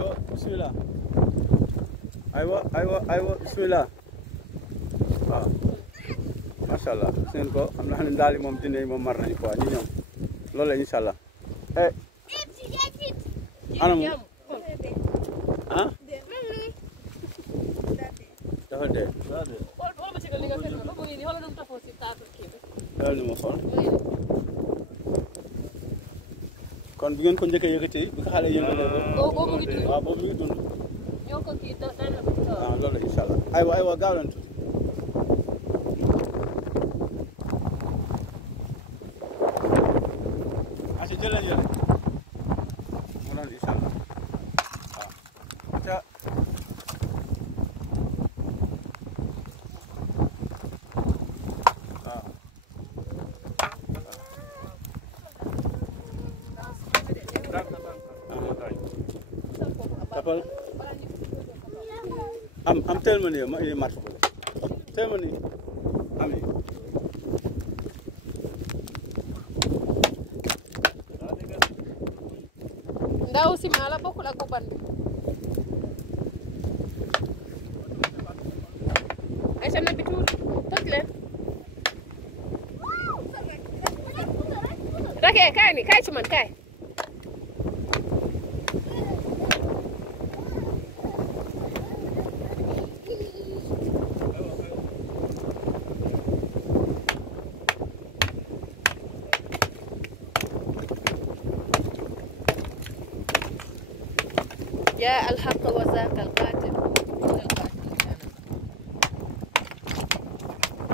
aywa bismillah aywa bismillah waaw macha allah seen ko xam naa ne daal moom dinañ moom mar nañu quoi ñu ñëw loolu la incha allah anam ah dafa dee loolu ni ma xool kon bu ngeen ko njëkkee yëkkati bu ko xale yëngalee boobu mu ngi dund waaw boobu mu ngi dund ñoo ko kii waaw loolu la incha allah aywa gaaw leen tuuti asi jëleen yële mu doon incha allah waaw ca tapal am teel ma nii ma indi marché ko teel ma nii am yi ndaw si maa la bokkul ak ban bi ay sa nabi tuuti toj leen rakee kaay ni kaay ci man kaay جاء الحق وزاق القاتل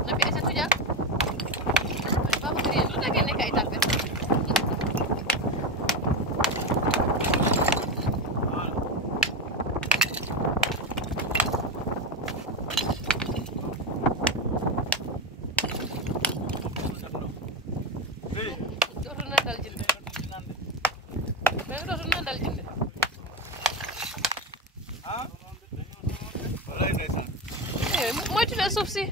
نبي ايش تجا بابا كريم لو تاكي نكاي تابي moytu leen suuf si